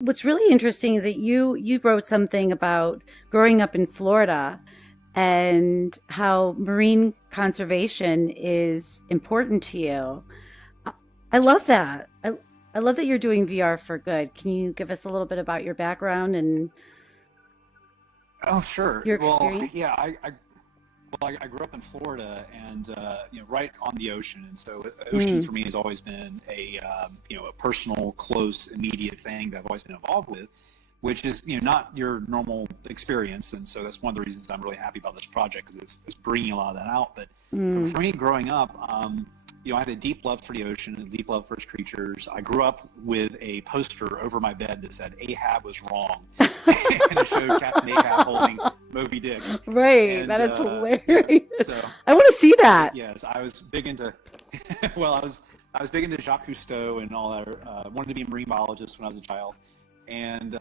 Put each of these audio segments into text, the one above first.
what's really interesting is that you wrote something about growing up in Florida and how marine conservation is important to you. I I love that. I love that you're doing VR for good. Can you give us a little bit about your background and Oh, sure. your Well, experience? yeah, I grew up in Florida and right on the ocean, and so ocean Mm, for me has always been a personal, close, immediate thing that I've always been involved with, which is not your normal experience, and so that's one of the reasons I'm really happy about this project because it's bringing a lot of that out. But mm. for me, growing up, I had a deep love for the ocean and a deep love for its creatures. I grew up with a poster over my bed that said Ahab was wrong, and it showed Captain Ahab holding Moby Dick. Right. And That is yeah, hilarious. so I want to see that. yes, I was big into. Well, I was big into Jacques Cousteau and all that. Wanted to be a marine biologist when I was a child, and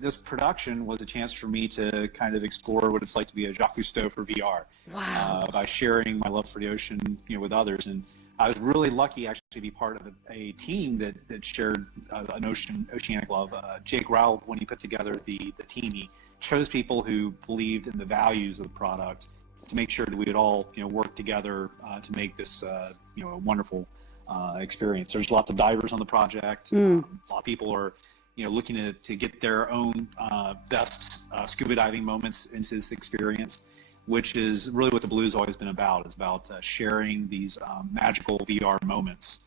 this production was a chance for me to kind of explore what it's like to be a Jacques Cousteau for VR, Wow. by sharing my love for the ocean, with others. And I was really lucky actually to be part of a team that shared an oceanic love. Jake Rowell, when he put together the team, he chose people who believed in the values of the product to make sure that we would all work together to make this a wonderful experience. There's lots of divers on the project. Mm. A lot of people are looking to get their own best scuba diving moments into this experience, which is really what the Blue's always been about. It's about sharing these magical VR moments